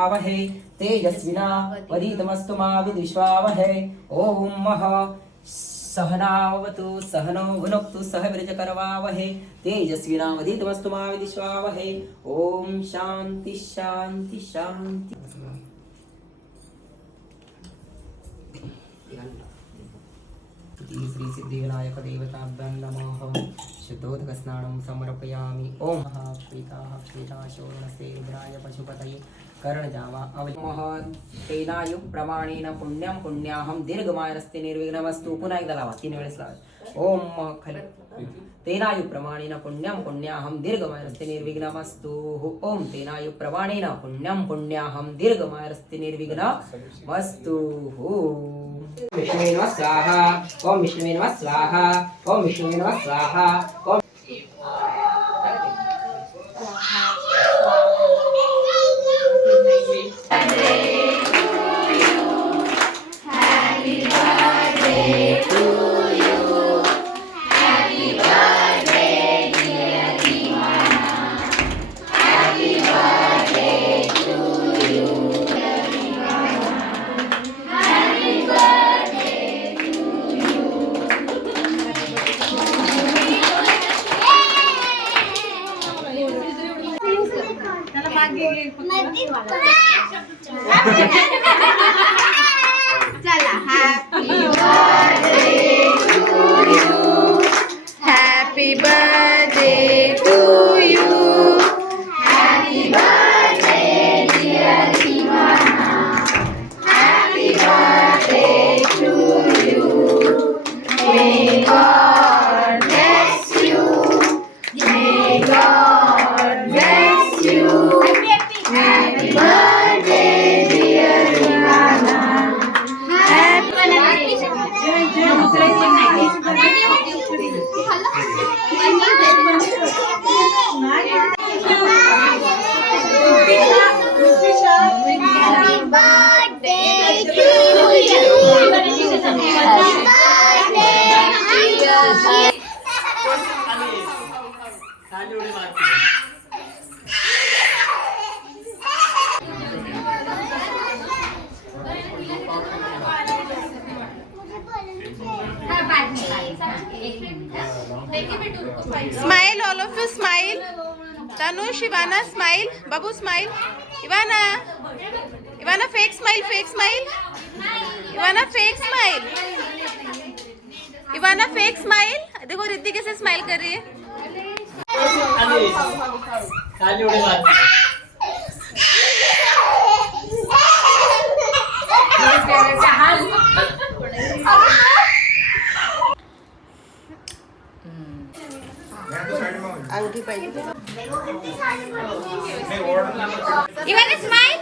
करवावहै तेजस्विनावधीतमस्तु मा विद्विषावहै ओम सहनावतु सहनो भुनक्तु सह वीर्यकरवावहै तेजस्विनावधीतमस्तु मा विद्विषावहै ओम शांति शांति शांति। श्री सिद्धिविनायक देवताभ्यां नमः। शुद्धोदकस्नानं समर्पयामि। ओम श्वेताशोर्णसे रुद्राय पशुपतये कर्णजावा अवमः तेनायुः प्रमाणेन पुण्यं पुण्याहं दीर्घमायरस्ते निर्विघ्नमस्तु। पुन्हा एकदा लावा, 3 वेळेस लावा। ओम खाली तेनायुः प्रमाणेन पुण्यं पुण्याहं दीर्घमायरस्ते निर्विघ्नमस्तु। ओम तेनायुः प्रमाणेन पुण्यं पुण्याहं दीर्घमायरस्ते निर्विघ्नमस्तु। विष्णुवे नमः स्वाहा। ओम विष्णुवे नमः स्वाहा। ओम विष्णुवे नमः स्वाहा। ओम चला happy birthday to you, happy birthday to you, happy birthday dear दीवाना, happy birthday to you, may God bless you, may God bless you, happy birthday dear दीवाना, Smile, all of you smile. Tanush, Ivana, smile. Babu, smile. Ivana, Ivana, fake smile, fake smile. Ivana, fake smile. Ivana, fake smile. देखो रिद्धि कैसे smile कर रही है. अंगठी पाहिजे. Ivana, smile.